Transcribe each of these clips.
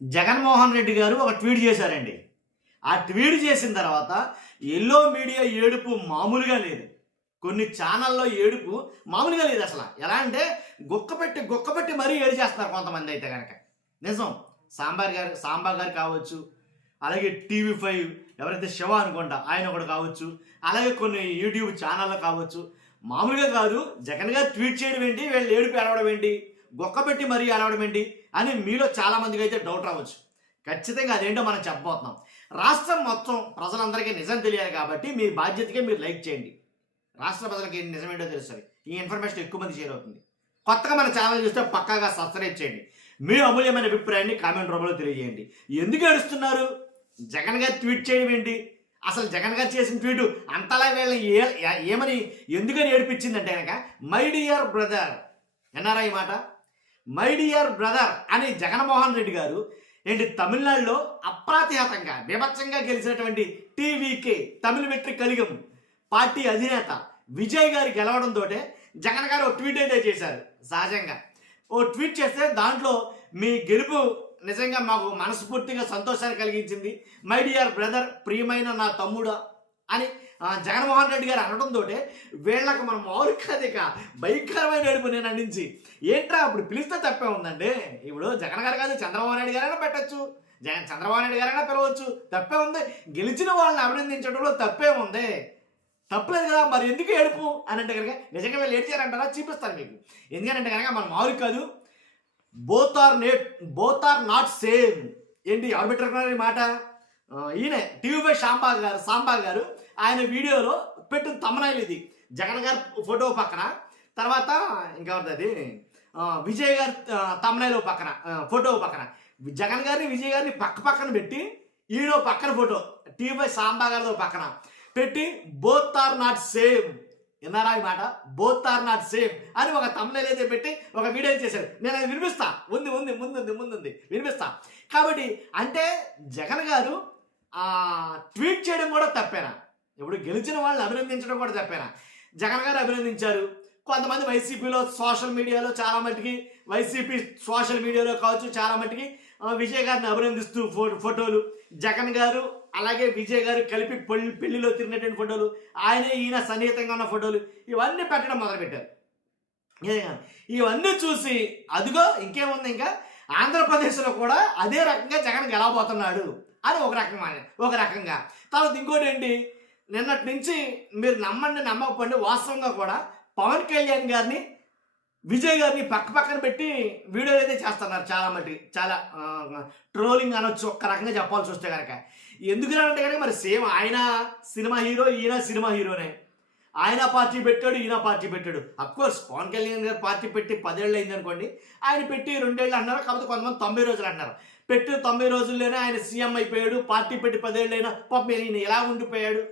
జగన్మోహన్ రెడ్డి గారు ఒక ట్వీట్ చేశారండి. ఆ ట్వీట్ చేసిన తర్వాత ఎల్లో మీడియా ఏడుపు మామూలుగా లేదు. కొన్ని ఛానల్లో ఏడుపు మామూలుగా లేదు అసల. ఎలా అంటే గుక్కపెట్టి మరీ ఏడిచేస్తున్నారు కొంతమంది అయితే గనక. నిజం. సాంబా గారు కావచ్చు, అలాగే టీవీ5 ఎవరైతే శివ అనుకుంటా ఆయన ఒకడు కావచ్చు, అలాగే కొన్ని యూట్యూబ్ ఛానళ్ళు కావచ్చు. మామూలుగా కాదు, జగన్ గారు ట్వీట్ చేయడం ఏంటి, వీళ్ళు ఏడుపు ఏడవడం ఏంటి, గుక్కపెట్టి మరీ ఏడవడం ఏంటి అని మీలో చాలామందికి అయితే డౌట్ రావచ్చు. ఖచ్చితంగా అదేంటో మనం చెప్పబోతున్నాం. రాష్ట్రం మొత్తం ప్రజలందరికీ నిజం తెలియాలి కాబట్టి మీ బాధ్యతగా మీరు లైక్ చేయండి. రాష్ట్ర ప్రజలకి నిజమేంటో తెలుస్తుంది. ఈ ఇన్ఫర్మేషన్ ఎక్కువ మంది షేర్ అవుతుంది. కొత్తగా మన ఛానల్ చూస్తే పక్కాగా సబ్స్క్రైబ్ చేయండి. మీ అమూల్యమైన అభిప్రాయాన్ని కామెంట్ రూపంలో తెలియజేయండి. ఎందుకు ఏడుస్తున్నారు? జగన్ గారు ట్వీట్ చేయడం ఏంటి? అసలు జగన్ గారు చేసిన ట్వీట్ అంతలా వీళ్ళని ఏమని ఎందుకని ఏడిపించిందంటే కనుక మై డియర్ బ్రదర్, విన్నారా ఈ మాట? మై డియర్ బ్రదర్ అని జగన్మోహన్ రెడ్డి గారు ఏంటి తమిళనాడులో అప్రాతిహతంగా బీభత్సంగా గెలిచినటువంటి టీవీకే తమిళ మెట్రిక్ కలిగం పార్టీ అధినేత విజయ్ గారి గెలవడంతో జగన్ గారు ఓ ట్వీట్ అయితే చేశారు. సహజంగా ఓ ట్వీట్ చేస్తే దాంట్లో మీ గెలుపు నిజంగా మాకు మనస్ఫూర్తిగా సంతోషాన్ని కలిగించింది, మై డియర్ బ్రదర్, ప్రియమైన నా తమ్ముడా అని జగన్మోహన్ రెడ్డి గారు అనడంతో వీళ్ళకి మనం మామూలు కాదిక భయంకరమైన ఏడుపు నేను అందించి ఏంట్రా అప్పుడు పిలిస్తే తప్పే ఉందండి. ఇప్పుడు జగన్ గారు కాదు, చంద్రబాబు నాయుడు గారైనా పెట్టచ్చు, చంద్రబాబు నాయుడు గారైనా పిలవచ్చు, తప్పే ఉంది. గెలిచిన వాళ్ళని అభినందించడంలో తప్పే ఉంది, తప్పలేదు కదా. మరి ఎందుకు ఏడుపు అని అంటే కనుక నిజంగా వీళ్ళు ఏడ్చారంటారా? చూపిస్తాను మీకు. ఎందుకంటే కనుక మనం మామూలు కాదు, బోత్ ఆర్ నాట్ సేమ్. ఏంటి ఎవరు పెట్టుకున్నారు ఈ మాట? ఈయన టీవీ5 సాంబా గారు ఆయన వీడియోలో పెట్టిన తమ్మనైల్ ఇది. జగన్ గారు ఫోటో పక్కన, తర్వాత ఇంకెవరిది అది విజయ్ గారి తమ్మనైల్ పక్కన, ఫోటో పక్కన జగన్ గారిని విజయ్ గారిని పక్కన పెట్టి ఈయన పక్కన ఫోటో టీవీ5 సాంబా గారితో పక్కన పెట్టి బోత్ ఆర్ నాట్ సేమ్. విన్నారా ఈ మాట? బోత్ ఆర్ నాట్ సేమ్ అని ఒక తమ్ముళ్ళు అయితే పెట్టి ఒక వీడియో చేశారు. నేను అది వినిపిస్తా, ముందుంది వినిపిస్తా. కాబట్టి అంటే జగన్ గారు ట్వీట్ చేయడం కూడా తప్పేనా? ఇప్పుడు గెలిచిన వాళ్ళని అభినందించడం కూడా తప్పేనా? జగన్ గారు అభినందించారు. కొంతమంది వైసీపీలో సోషల్ మీడియాలో చాలా మట్టుకి, వైసీపీ సోషల్ మీడియాలో కావచ్చు చాలా మట్టుకి విజయ్ గారిని అభినందిస్తూ ఫోటోలు, జగన్ గారు అలాగే విజయ్ గారు కలిపి పెళ్లిలో తిరిగినటువంటి ఫోటోలు, ఈయన సన్నిహితంగా ఉన్న ఫోటోలు ఇవన్నీ పెట్టడం మొదలుపెట్టారు. ఇవన్నీ చూసి అదిగో ఇంకేముంది, ఇంకా ఆంధ్రప్రదేశ్లో కూడా అదే రకంగా జగన్ గెలవబోతున్నాడు అని ఒక రకంగా. తర్వాత ఇంకోటి ఏంటి, నిన్నటి నుంచి మీరు నమ్మండి నమ్మకపోండి, వాస్తవంగా కూడా పవన్ కళ్యాణ్ గారిని విజయ్ గారిని పక్కన పెట్టి వీడియోలు అయితే చేస్తున్నారు చాలా మటుకి. చాలా ట్రోలింగ్ అనొచ్చు ఒక్క రకంగా చెప్పాల్సి వస్తే కనుక. ఎందుకునంటే కనుక మరి సేమ్ ఆయన సినిమా హీరో, ఈయన సినిమా హీరోనే. ఆయన పార్టీ పెట్టాడు, ఈయన పార్టీ పెట్టాడు. అఫ్కోర్స్ పవన్ కళ్యాణ్ గారు పార్టీ పెట్టి 10 ఏళ్ళు అయింది అనుకోండి, ఆయన పెట్టి 2 ఏళ్ళు అంటున్నారు. కాకపోతే కొంతమంది 90 రోజులు అంటున్నారు. పెట్టి 90 రోజుల్లోనే ఆయన సీఎం అయిపోయాడు. పార్టీ పెట్టి 10 ఏళ్ళు అయినా పాపం ఈయన ఎలా ఉండిపోయాడు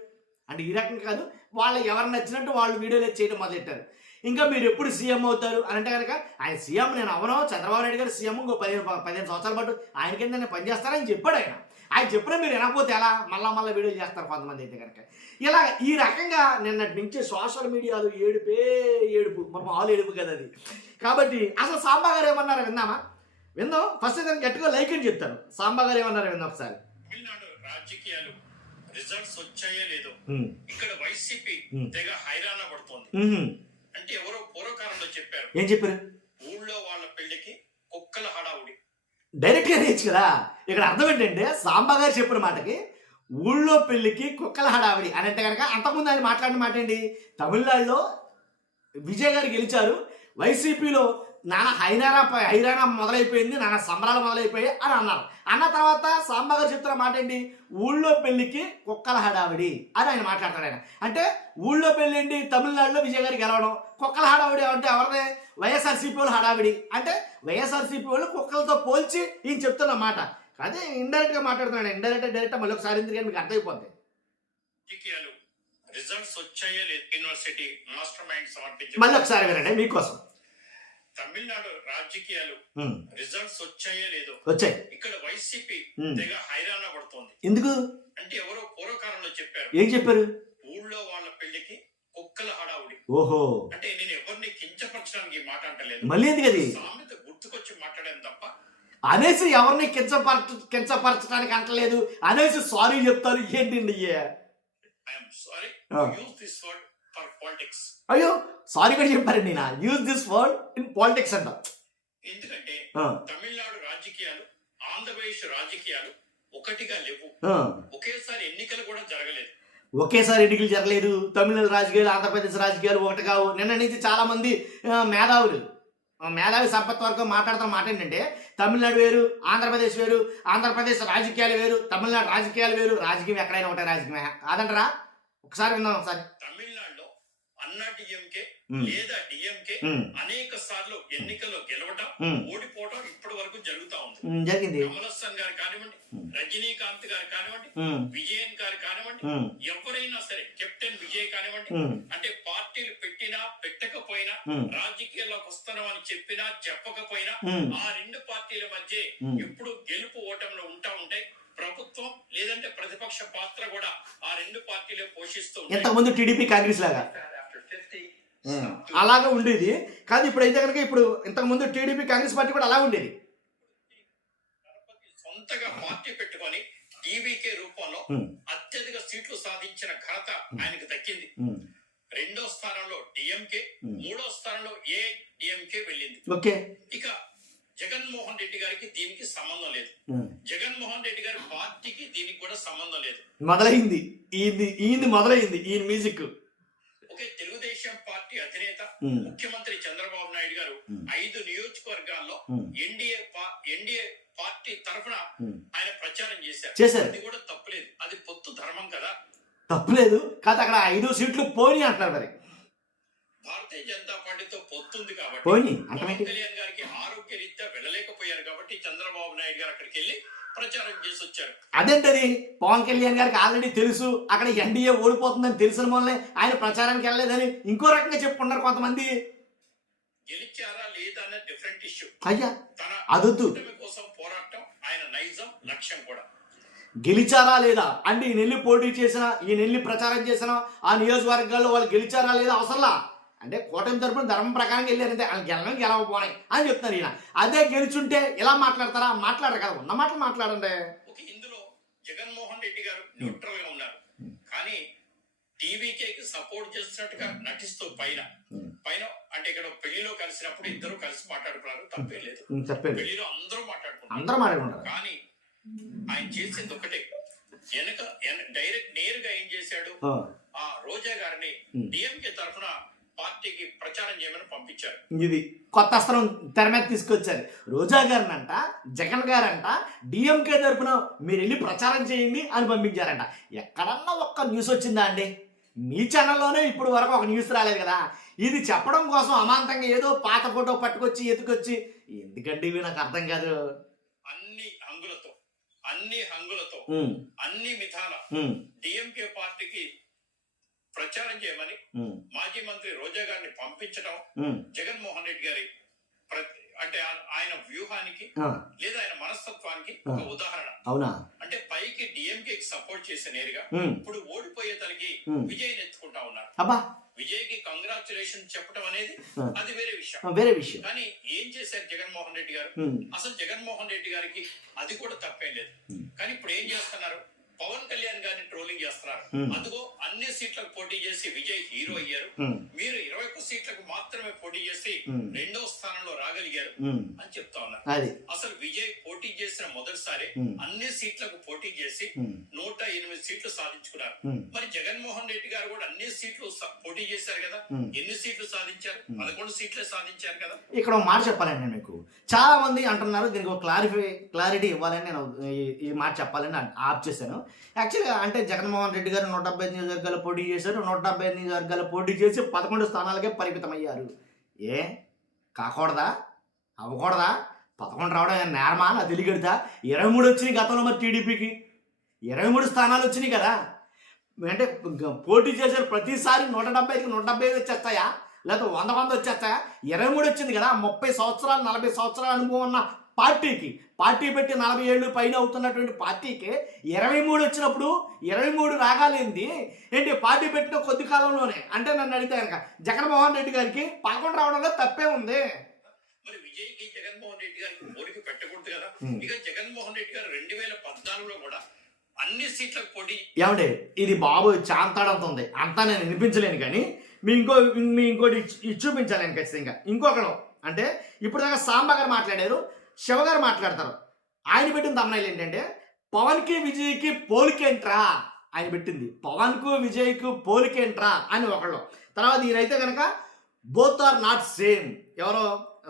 అంటే ఈ రకంగా కాదు, వాళ్ళు ఎవరు నచ్చినట్టు వాళ్ళు వీడియోలు చేయడం మొదలెట్టారు. ఇంకా మీరు ఎప్పుడు సీఎం అవుతారు అని అంటే కనుక ఆయన సీఎం నేను అవనో, చంద్రబాబు నాయుడు గారు సీఎం ఇంకో 15 సంవత్సరాల పాటు ఆయనకి నేను పనిచేస్తానని చెప్పాడు. ఆయన చెప్పినా మీరు వినకపోతే ఎలా మళ్ళా వీడియోలు చేస్తారు కొంతమంది అయితే కనుక. ఇలా ఈ రకంగా నిన్నటి నుంచి సోషల్ మీడియాలో ఏడుపు, మరి మామూలు ఏడుపు కదా అది. కాబట్టి అసలు సాంబా గారు ఏమన్నారో విందాం. ఫస్ట్ దాన్ని గట్టిగా లైక్ అని చెప్తాను. సాంబా గారు ఏమన్నారో విందాం ఒకసారి. తమిళనాడు రాజకీయాలు రిజల్ట్స్ వచ్చాయో లేదో ఇక్కడ వైసీపీ తెగ హైరాణ పడుతోంది. అంటే ఎవరో పూర్వకాలంలో చెప్పారు. ఏం చెప్పారు? ఊళ్ళో వాళ్ళ పెళ్లికి కుక్కల హడావుడి. డైరెక్ట్ గా నేర్చు కదా. ఇక్కడ అర్థం ఏంటంటే సాంబా గారు చెప్పిన మాటకి ఊళ్ళో పెళ్లికి కుక్కల హడావిడి అని అంటే కనుక అంతకుముందు ఆయన మాట్లాడిన మాట ఏంటి, తమిళనాడులో విజయ్ గారు గెలిచారు, వైసీపీలో నాన్న హైరాణ మొదలైపోయింది, నాన్న సంబరాలు మొదలైపోయాయి అని అన్నారు. అన్న తర్వాత సాంబా గారు చెప్తున్న మాట ఏంటి, ఊళ్ళో పెళ్లికి కుక్కల హడావిడి అని ఆయన మాట్లాడతాడు. ఆయన అంటే ఊళ్ళో పెళ్లి ఏంటి, తమిళనాడులో విజయ్ గారికి గెలవడం. కుక్కల హడావిడి అంటే ఎవరిదే? వైఎస్ఆర్సీపీ వాళ్ళు హడావిడి అంటే వైఎస్ఆర్సీపీ వాళ్ళు కుక్కలతో పోల్చి ఈయన చెప్తున్న మాట. అదే ఇండైరెక్ట్ గా మాట్లాడుతున్నాడు. డైరెక్ట్ మళ్ళీ ఒకసారి ఎందుకు మీకు అర్థమైపోద్ది. రాజకీయాలు రిజల్ట్స్ వచ్చాయో లేదు యూనివర్సిటీ మాస్టర్ మైండ్ సమర్పించి మళ్ళీ ఒకసారి వినండి మీకోసం. తమిళనాడు రాజకీయాలు రిజల్ట్స్ వచ్చాయో లేదో వచ్చాయి, ఇక్కడ వైసీపీ తెగ హైరాణ పడుతోంది. ఎందుకు అంటే ఎవరో పూర్వకాలంలో చెప్పారు. ఏం చెప్పారు? ఊళ్ళో వాళ్ళ పెళ్లికి కుక్కల హడావుడి. ఓహో, అంటే నేను ఎవరిని కించపరచడానికి మాట అంటలేదు, మళ్ళీ ఎందుకు అది సామెత గుర్తుకొచ్చి మాట్లాడాను తప్ప అనేసి ఎవరిని కించపరచడానికి అంటలేదు అనేసి సారీ చెప్తారు. ఏంటండి I'm sorry use this word for politics. అయ్యో సారీ కూడా చెప్పారండి. నా use this word in politics అంట. ఎందుకంటే తమిళనాడు రాజకీయాలు ఆంధ్రప్రదేశ్ రాజకీయాలు ఒకటిగా లేవు. ఒకేసారి ఎన్నికలు కూడా జరగలేదు. ఒకేసారి ఎన్నికలు జరగలేదు. తమిళనాడు రాజకీయాలు ఆంధ్రప్రదేశ్ రాజకీయాలు ఒకటి కావు. నిన్న నుంచి చాలా మంది మేధావి సంపత్ వర్గం మాట్లాడుతున్న మాట ఏంటంటే తమిళనాడు వేరు, ఆంధ్రప్రదేశ్ వేరు, ఆంధ్రప్రదేశ్ రాజకీయాలు వేరు, తమిళనాడు రాజకీయాలు వేరు. రాజకీయం ఎక్కడైనా ఒకటే రాజకీయమే కాదంటారా? ఒకసారి విందాం ఒకసారి. తమిళనాడులో అన్నా డిఎంకే లేదా డిఎంకే అనేక సార్లు ఎన్నికల్లో గెలవటం ఓడిపోవటం ఇప్పటి వరకు జరుగుతా ఉంది. జరిగింది. కమలహాసన్ గారు కానివ్వండి, రజనీకాంత్ గారు కానివ్వండి, విజయన్ గారు కానివ్వండి, ఎవరైనా సరే కెప్టెన్ విజయ్ కానివ్వండి, అంటే పార్టీలు పెట్టినా పెట్టకపోయినా రాజకీయాల్లోకి వస్తున్నామని చెప్పినా చెప్పకపోయినా ఆ రెండు పార్టీల మధ్య ఎప్పుడు గెలుపు ఓటంలో ఉంటా ఉంటాయి. ప్రభుత్వం లేదంటే ప్రతిపక్ష పాత్ర కూడా ఆ రెండు పార్టీలే పోషిస్తూ ఇంతకుముందు టీడీపీ కాంగ్రెస్ లాగా అలాగా ఉండేది కాదు. ఇప్పుడు అయితే కనుక ఇప్పుడు ఇంతకుముందు టీడీపీ కాంగ్రెస్ పార్టీ కూడా అలా ఉండేది. సొంతగా పార్టీ పెట్టుకొని టీవీకే రూపంలో అత్యధిక సీట్లు సాధించిన ఘనత ఆయనకు దక్కింది. రెండో స్థానంలో డిఎంకే, మూడో స్థానంలో ఏఐడిఎంకే వెళ్ళింది. ఇక జగన్మోహన్ రెడ్డి గారికి దీనికి సంబంధం లేదు. జగన్మోహన్ రెడ్డి గారి పార్టీకి దీనికి కూడా సంబంధం లేదు. మొదలైంది ఈయన మ్యూజిక్. ఒకే తెలుగుదేశం పార్టీ అధినేత ముఖ్యమంత్రి చంద్రబాబు నాయుడు గారు 5 నియోజకవర్గాల్లో ఎన్డీఏ పార్టీ తరఫున ఆయన ప్రచారం చేశారు. అది కూడా తప్పులేదు. అది పొత్తు ధర్మం కదా. తప్పులేదు కాదు. అక్కడ 5 సీట్లు పోయి అంటున్నారు. మరి భారతీయ జనతా పార్టీతో పొత్తుంది కాబట్టి పవన్ కళ్యాణ్ గారికి ఆరోగ్య రీత్యా వెళ్ళలేకపోయారు కాబట్టి చంద్రబాబు నాయుడు గారు అక్కడికి వెళ్ళి ప్రచారం చేసి వచ్చారు. అదేంటది పవన్ కళ్యాణ్ గారికి ఆల్రెడీ తెలుసు అక్కడ ఎన్డీఏ ఓడిపోతుందని తెలిసిన వల్లే ఆయన ప్రచారానికి వెళ్ళలేదని ఇంకో రకంగా చెప్పుకున్నారు కొంతమంది. గెలిచారా లేదా అన్న డిఫరెంట్ ఇష్యూ. అయ్యా తన అదొద్దు. కోసం పోరాటం ఆయన నైజం లక్ష్యం కూడా. గెలిచారా లేదా అంటే ఈయన వెళ్ళి పోటీ చేసినా ఈయన వెళ్ళి ప్రచారం చేసినా ఆ నియోజకవర్గాల్లో వాళ్ళు గెలిచారా లేదా అవసరంలా. అంటే కూటమి తరపున ధర్మం ప్రకారం వెళ్ళారంటే వాళ్ళు గెలవపోనాయి అని చెప్తారు ఈయన. అదే గెలుచుంటే ఇలా మాట్లాడతారా? మాట్లాడరు కదా. ఉన్న మాటలు మాట్లాడండి. ఇందులో జగన్మోహన్ రెడ్డి గారు న్యూట్రల్ గా ఉన్నారు. కానీ టీవీకే సపోర్ట్ చేస్తున్నట్టుగా నటిస్తూ పైన అంటే ఇక్కడ పెళ్లిలో కలిసినప్పుడు ఇద్దరు కలిసి మాట్లాడుకున్నారు. తప్పే లేదు. పెళ్లిలో అందరూ మాట్లాడుకుంటారు. కానీ ఆయన చేసింది ఒకటే. డైరెక్ట్ నేరుగా ఏం చేశాడు, ఆ రోజా గారిని డిఎంకే తరఫున పార్టీకి ప్రచారం చేయమని పంపించారు. ఇది కొత్త అస్త్రం తెర మీద తీసుకొచ్చారు. రోజా గారినంట, జగన్ గారంట డిఎంకే తరఫున మీరు వెళ్ళి ప్రచారం చేయండి అని పంపించారంట. ఎక్కడన్నా ఒక్క న్యూస్ వచ్చిందా అండి? మీ ఛానల్లోనే ఇప్పుడు వరకు ఒక న్యూస్ రాలేదు కదా. ఇది చెప్పడం కోసం అమాంతంగా ఏదో పాత ఫోటో పట్టుకొచ్చి ఎత్తుకొచ్చి ఎందుకంటే ఇవి నాకు అర్థం కాదు. అన్ని హంగులతో అన్ని విధాల డిఎంకే పార్టీకి ప్రచారం చేయమని మాజీ మంత్రి రోజా గారిని పంపించడం జగన్మోహన్ రెడ్డి గారి అంటే ఆయన వ్యూహానికి లేదా ఆయన మనస్తత్వానికి ఒక ఉదాహరణ. అవునా? అంటే పైకి డిఎంకే సపోర్ట్ చేసే నేరుగా ఇప్పుడు ఓడిపోయే తనకి విజయ్ ఎత్తుకుంటా ఉన్నారు. విజయ్ కి కంగ్రాచులేషన్ చెప్పడం అనేది అది వేరే విషయం. కానీ ఏం చేశారు జగన్మోహన్ రెడ్డి గారు? అసలు జగన్మోహన్ రెడ్డి గారికి అది కూడా తప్పేం లేదు. కానీ ఇప్పుడు ఏం చేస్తున్నారు? పవన్ కళ్యాణ్ గారిని ట్రోలింగ్ చేస్తున్నారు. అదిగో అన్ని సీట్లకు పోటీ చేసి విజయ్ హీరో అయ్యారు. మీరు 21 సీట్లకు మాత్రమే పోటీ చేసి 2వ స్థానంలో రాగలిగారు అని చెప్తా ఉన్నారు. అసలు విజయ్ పోటీ చేసిన మొదటిసారి అన్ని సీట్లకు పోటీ చేసి 108 సీట్లు సాధించుకున్నారు. మరి జగన్మోహన్ రెడ్డి గారు కూడా అన్ని సీట్లు పోటీ చేశారు కదా. ఎన్ని సీట్లు సాధించారు? 11 సీట్లే సాధించారు కదా. ఇక్కడ ఒక మాట చెప్పాలండి. మీకు చాలా మంది అంటున్నారు, దీనికి ఒక క్లారిటీ ఇవ్వాలని నేను ఈ మాట చెప్పాలని ఆప్ చేశాను. యాక్చువల్గా అంటే జగన్మోహన్ రెడ్డి గారు 175 నియోజకవర్గాలు పోటీ చేశారు. 175 నియోజకవర్గాలు పోటీ చేసి 11 స్థానాలకే పరిమితమయ్యారు. కాకూడదా? అవ్వకూడదా? 11 రావడం నేరమా? నా తెలియగడతా. 23 వచ్చినాయి గతంలో. మరి టీడీపీకి 23 స్థానాలు వచ్చినాయి కదా. అంటే పోటీ చేశారు ప్రతిసారి 170కి 175 వచ్చేస్తాయా లేకపోతే 100 వచ్చేస్తాయా? 23 వచ్చింది కదా. 30 సంవత్సరాలు 40 సంవత్సరాల అనుభవం ఉన్న పార్టీ పెట్టి 40 ఏళ్ళు పైన అవుతున్నటువంటి పార్టీకి 23 వచ్చినప్పుడు 23 రాగాలేంది ఏంటి? పార్టీ పెట్టిన కొద్ది కాలంలోనే అంటే నన్ను అడిగితే కనుక జగన్మోహన్ రెడ్డి గారికి 11 రావడంలో తప్పే ఉంది. మరి విజయ్కి జగన్మోహన్ రెడ్డి గారికి పోలిక పెట్టకూడదు కదా. ఇక జగన్మోహన్ రెడ్డి గారు 2014లో కూడా అన్ని సీట్లకు పోటీ. ఏమంటే ఇది బాబు చాంతాడంత ఉంది, అంతా నేను వినిపించలేను, కానీ మీ ఇంకోటి చూపించాలి నేను ఖచ్చితంగా. ఇంకొకడు అంటే ఇప్పుడు దాకా సాంబా గారు మాట్లాడారు, శివ గారు మాట్లాడతారు. ఆయన పెట్టిన తమ్ముళ్ళు ఏంటంటే పవన్కి విజయ్కి పోలికేంట్రా ఆయన పెట్టింది, పవన్కు విజయ్కు పోలికేంట్రా అని ఒకళ్ళు. తర్వాత ఈయనైతే కనుక బోత్ ఆర్ నాట్ సేమ్, ఎవరో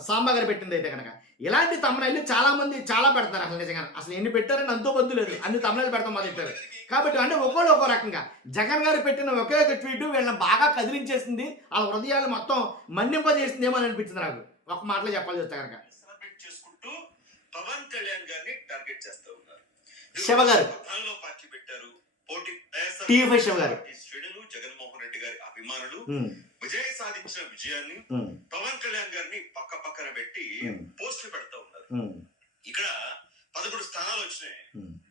సాంబా గారు పెట్టింది అయితే కనుక. ఇలాంటి తమ్ముళ్ళు చాలా మంది చాలా పెడతారు. అసలు నిజంగా అసలు ఎన్ని పెట్టారని అంతో బొద్దు లేదు, అన్ని తమ్ముళ్ళు పెడతాం మొదలెట్టారు. కాబట్టి అంటే ఒక్కోళ్ళు ఒక్కో రకంగా జగన్ గారు పెట్టిన ఒకే ఒక ట్వీట్ వీళ్ళని బాగా కదిలించేసింది, వాళ్ళ హృదయాలు మొత్తం మన్నింపజేసింది ఏమో అనిపించింది నాకు. ఒక మాటలో చెప్పాల్సి వస్తే కనుక సెలబ్రేట్ చేసుకుంటూ పవన్ కళ్యాణ్ గారిని టార్గెట్ చేస్తూ ఉన్నారు. శివ గారు పార్టీ పెట్టారు, పోటీ టీవీ శివ గారు శ్రేణులు జగన్మోహన్ రెడ్డి గారి అభిమానులు విజయ్ సాధించిన విజయాన్ని పవన్ కళ్యాణ్ గారిని పక్క పక్కన పెట్టి పోస్టులు పెడతా ఉన్నారు. ఇక్కడ 11 స్థానాలు వచ్చినాయి,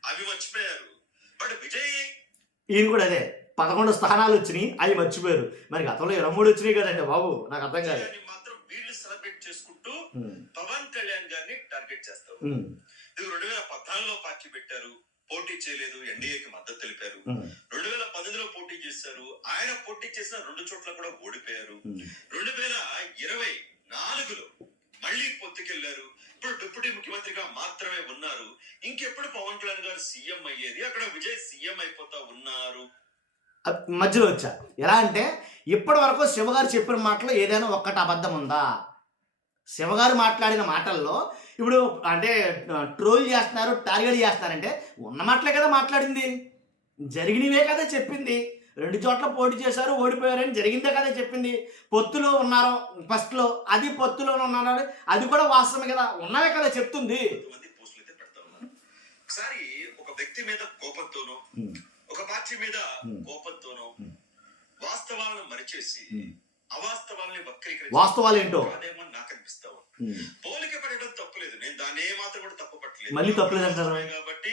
అవి మర్చిపోయారు. బట్ విజయ్ ఈయన కూడా అదే 11 స్థానాలు వచ్చినాయి, అవి మర్చిపోయారు. మరి గతంలో 23 వచ్చినాయి కదండి బాబు, నాకు అర్థం కాదు. మాత్రం వీళ్ళు సెలబ్రేట్ చేసుకుంటూ పవన్ కళ్యాణ్ గారిని టార్గెట్ చేస్తారు. 2014లో పార్టీ పెట్టారు, పోటీ చేయలేదు, ఎన్డీఏకి మద్దతు తెలిపారు. 2019లో పోటీ చేశారు, ఆయన పోటీ చేసిన 2 చోట్ల కూడా ఓడిపోయారు. 2024లో మళ్ళీ పొత్తుకెళ్లారు. ఇప్పుడు డిప్యూటీ ముఖ్యమంత్రిగా మాత్రమే ఉన్నారు. ఇంకెప్పుడు పవన్ కళ్యాణ్ గారు సీఎం అయ్యేది, అక్కడ విజయ్ సీఎం అయిపోతా ఉన్నారు. మధ్యలో వచ్చా ఎలా అంటే ఇప్పటి వరకు శివగారు చెప్పిన మాటలో ఏదైనా ఒక్కటి అబద్ధం ఉందా? శివగారు మాట్లాడిన మాటల్లో ఇప్పుడు అంటే ట్రోల్ చేస్తున్నారు, టార్గెట్ చేస్తున్నారంటే ఉన్న మాటలే కదా మాట్లాడింది, జరిగినవే కదా చెప్పింది. 2 చోట్ల పోటీ చేశారు, ఓడిపోయారని జరిగిందే కదా చెప్పింది. పొత్తులో ఉన్నారు ఫస్ట్లో, అది పొత్తులో ఉన్నారు, అది కూడా వాస్తవమే కదా, ఉన్నవే కదా చెప్తుంది. పోస్టులు అయితే పెడతా ఉన్నారు. ఒకసారి ఒక వ్యక్తి మీద కోపంతోనో, ఒక పార్టీ మీద కోపంతోనో వాస్తవాలను మరిచేసి అవాస్తవాలని వక్రీకరించి వాస్తవాలు ఏంటో అదేమో నాకు అనిపిస్తా ఉంది. పోలిక పెట్టడం తప్పులేదు, నేను దాన్ని ఏ మాత్రం కూడా తప్పు పట్టలేదు. మళ్ళీ తప్పులేదు అంటారు కాబట్టి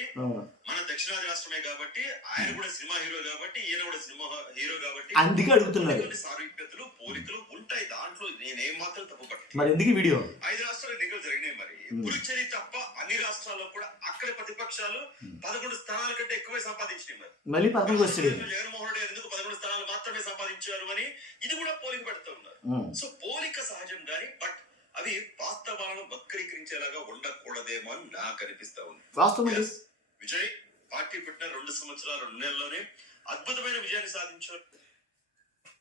మన దక్షిణాది రాష్ట్రమే కాబట్టి, ఆయన కూడా సినిమా హీరో కాబట్టి, ఈయన కూడా సినిమా హీరో కాబట్టి అందుకే అడుగుతున్నారు. సారూప్యతలు పోలికలు ఉంటాయి, దాంట్లో నేనేం మాత్రం తప్పు పట్టలేదు. మరి ఎందుకు వీడియో 5 రాష్ట్రాలు ఎన్నికలు జరిగినాయి. మరి పుదుచ్చేరి తప్ప అన్ని రాష్ట్రాల్లో కూడా అక్కడ ప్రతిపక్షాలు 11 స్థానాల కంటే ఎక్కువే సంపాదించినాయి. మరి మళ్ళీ 11 వస్తాయి. జగన్మోహన్ రెడ్డి ఎందుకు 11 స్థానాలు మాత్రమే సంపాదించారు అని ఇది కూడా పోలిక పెడతా ఉన్నారు. సో పోలిక సహజం గాని, బట్ అవి వాస్తవాలను వక్రీకరించేలాగా ఉండకూడదేమో అని నాకు అనిపిస్తా ఉంది. విజయ్ పార్టీ పెట్టిన 2 సంవత్సరాలు 2 నెలల్లోనే అద్భుతమైన విజయాన్ని సాధించారు.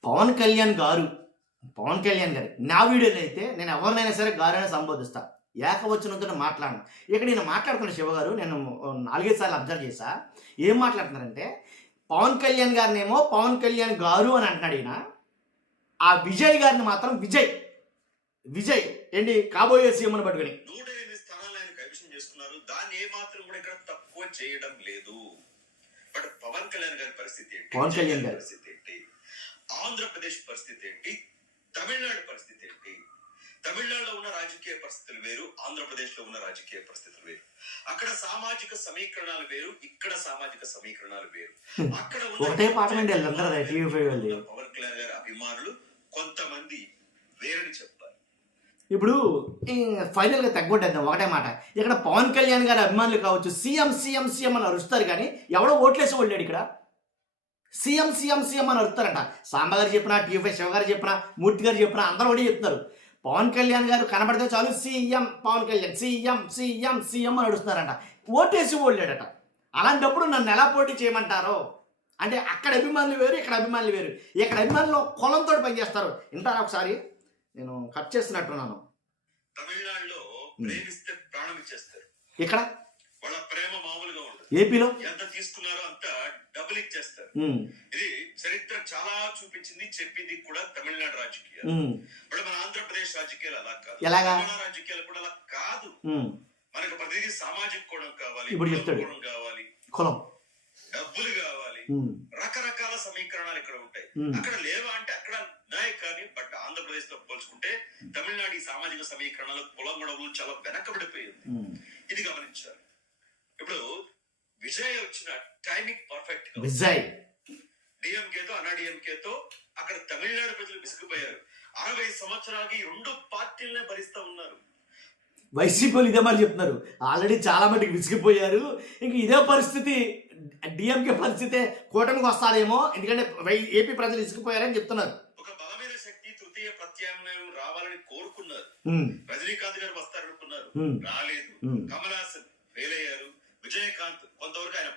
పవన్ కళ్యాణ్ గారు నా వీడియోలో అయితే నేను ఎవరినైనా సరే గారైనా సంబోధిస్తా, ఏకవచనంతో మాట్లాడను. ఇక్కడ నేను మాట్లాడుతున్న శివ గారు నేను 4-5 సార్లు అబ్జర్వ్ చేశా. ఏం మాట్లాడుతున్నారంటే పవన్ కళ్యాణ్ గారినేమో పవన్ కళ్యాణ్ గారు అని అంటున్నాడు ఈయన, ఆ విజయ్ గారిని మాత్రం విజయ్ ఏంటి కాబోయే సీఎం అని పట్టుకుని 108 స్థానాలు ఆయన కైవసం చేసుకున్నారు. దాన్ని ఏ మాత్రం కూడా ఇక్కడ తక్కువ చేయడం లేదు. బట్ పవన్ కళ్యాణ్ గారి పరిస్థితి ఏంటి, పవన్ కళ్యాణ్ గారి పరిస్థితి ఏంటి, ఆంధ్రప్రదేశ్ పరిస్థితి ఏంటి, తమిళనాడు పరిస్థితి ఏంటి? తమిళనాడులో ఉన్న రాజకీయ పరిస్థితులు వేరు, ఆంధ్రప్రదేశ్ లో ఉన్న రాజకీయ పరిస్థితులు వేరు. అక్కడ సామాజిక సమీకరణాలు వేరు, ఇక్కడ సామాజిక సమీకరణాలు వేరు. అక్కడ ఒకటే పార్లమెంట్ పవన్ కళ్యాణ్ గారి అభిమానులు కొంతమంది వేరని చెప్పారు. ఇప్పుడు ఫైనల్ గా తగ్గొట్టేద్దాం ఒకటే మాట, ఇక్కడ పవన్ కళ్యాణ్ గారి అభిమానులు కావచ్చు సీఎం అని అరుస్తారు, కానీ ఎవడో ఓట్లేసి వెళ్ళాడు. ఇక్కడ సీఎం అని అరుస్తారంట. సాంబా గారు చెప్పినా, టీవీ శివ గారు చెప్పినా, మూర్తి గారు చెప్పినా అందరూ ఒకటి చెప్తున్నారు. పవన్ కళ్యాణ్ గారు కనబడితే చాలు సీఎం పవన్ కళ్యాణ్ సీఎం అని అడుస్తున్నారంట, ఓటేసి ఓళ్ళాడట. అలాంటప్పుడు నన్ను ఎలా పోటీ చేయమంటారో అంటే అక్కడ అభిమానులు వేరు, ఇక్కడ అభిమానులు వేరు. ఇక్కడ అభిమానులు కులంతో పనిచేస్తారు. వింటారా ఒకసారి, నేను కట్ చేస్తున్నట్టున్నాను. తమిళనాడులో ప్రేమిస్తే ప్రాణం ఇచ్చేస్తారు, ఇక్కడ వాళ్ళ ప్రేమ మామూలుగా ఉండదు. ఏపీలో ఎంత తీసుకున్నారో అంత డబుల్ ఇచ్చేస్తారు. ఇది చరిత్ర చాలా చూపించింది, చెప్పింది కూడా తమిళనాడు రాజకీయాలు. ఇప్పుడు మన ఆంధ్రప్రదేశ్ రాజకీయాలు అలా కాదు, తెలంగాణ రాజకీయాలు కూడా అలా కాదు. మనకు ప్రతిదీ సామాజిక కోణం కావాలి, కోణం కావాలి, కులం డబ్బులు కావాలి, రకరకాల సమీకరణాలు ఇక్కడ ఉంటాయి. అక్కడ లేవా అంటే అక్కడ ఉన్నాయి, కానీ బట్ ఆంధ్రప్రదేశ్ తో పోల్చుకుంటే తమిళనాడు ఈ సామాజిక సమీకరణాలు కులం గొడవలు చాలా వెనకబడిపోయింది. ఇది గమనించారు. ఇప్పుడు విజయ్ వచ్చిన టైమింగ్ పర్ఫెక్ట్. విజయ్ డిఎంకేతో అన్నాడీఎంకేతో అక్కడ తమిళనాడు ప్రజలు విసిగిపోయారు. 60 సంవత్సరాలకి 2 పార్టీలనే భరిస్తా ఉన్నారు. వైసీపీలు ఇదే మరి చెప్తున్నారు, ఆల్రెడీ చాలా మటుకు విసిగిపోయారు, ఇంక ఇదే పరిస్థితి డిఎంకే పరిస్థితే కూటమికి వస్తారేమో, ఎందుకంటే ఏపీ ప్రజలు విసిగిపోయారని చెప్తున్నారు. ఒక బలమైన శక్తి తృతీయ ప్రత్యామ్నాయం రావాలని కోరుకున్నారు. రజనీకాంత్ గారు వస్తారనుకున్నారు, రాలేదు. కమల్ హాసన్ ఫెయిల్ అయ్యారు. విజయకాంత్ కొంతవరకు ఆయన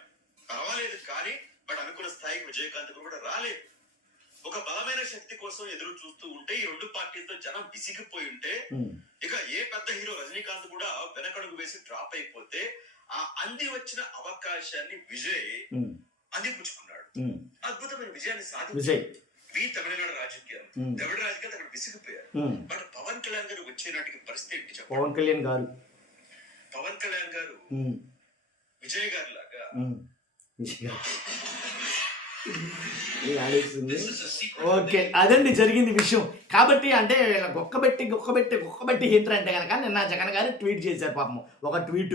పర్వాలేదు, కానీ బట్ అనుకున్న స్థాయికి విజయకాంత్ కూడా రాలేదు. ఒక బలమైన శక్తి కోసం ఎదురు చూస్తూ ఉంటే ఈ రెండు పార్టీలతో జనం విసిగిపోయి ఉంటే, ఇక ఏ పెద్ద హీరో రజనీకాంత్ కూడా వెనకడుగు వేసి డ్రాప్ అయిపోతే ఆ అంది వచ్చిన అవకాశాన్ని విజయ్ అందిపుచ్చుకున్నాడు. అద్భుతమైన విజయాన్ని సాధించాడు. తమిళనాడు రాజకీయాలు, తమిళ రాజకీయాలు అక్కడ విసిగిపోయారు. బట్ పవన్ కళ్యాణ్ గారు వచ్చే నాటికి పరిస్థితి ఏంటి చెప్పండి. పవన్ కళ్యాణ్ గారు విజయ్ గారి లాగా ఓకే, అదండి జరిగింది విషయం. కాబట్టి అంటే గొక్కబెట్టి ఏంటంటే కనుక నిన్న జగన్ గారు ట్వీట్ చేశారు. పాపం ఒక ట్వీట్,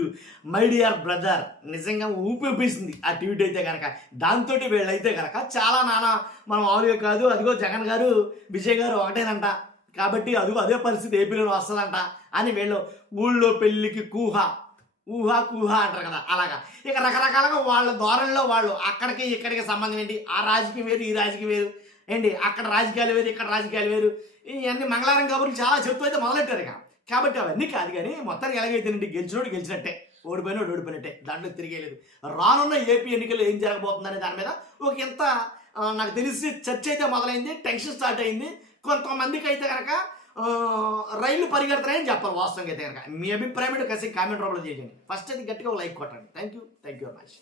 మై డియర్ బ్రదర్, నిజంగా ఊపిస్తుంది ఆ ట్వీట్ అయితే కనుక. దాంతో వీళ్ళైతే కనుక చాలా మనం మామూలుగా కాదు, అదిగో జగన్ గారు విజయ్ గారు ఒకటేనంట, కాబట్టి అదే పరిస్థితి ఏపీలో వస్తుందంట అని వీళ్ళు ఊళ్ళో పెళ్ళికి ఊహా అంటారు కదా, అలాగా ఇక రకరకాలుగా వాళ్ళ ధోరణిలో వాళ్ళు అక్కడికి ఇక్కడికి సంబంధం ఏంటి, ఆ రాజకీయం వేరు ఈ రాజకీయం వేరు ఏంటి, అక్కడ రాజకీయాలు వేరు ఇక్కడ రాజకీయాలు వేరు, ఇవన్నీ మంగళవారం కబుర్లు చాలా చెప్తూ అయితే మొదలెట్టారు ఇక. కాబట్టి అవన్నీ కాదు, కానీ మొత్తానికి ఎలాగైతేనండి గెలిచినోడు గెలిచినట్టే, ఓడిపోయినట్టే, దాంట్లో తిరిగేలేదు. రానున్న ఏపీ ఎన్నికలు ఏం జరగబోతుందనే దాని మీద ఒక ఎంత నాకు తెలిసి చర్చ అయితే మొదలైంది, టెన్షన్ స్టార్ట్ అయింది. కొంతమందికి అయితే కనుక రైళ్లు పరిగెడతాయని చెప్పాలి. వాస్తవంగా అయితే కనుక మీ అభిప్రాయం కామెంట్ రూపంలో చేయండి. ఫస్ట్ అది గట్టిగా లైక్ కొట్టండి. Thank you very much.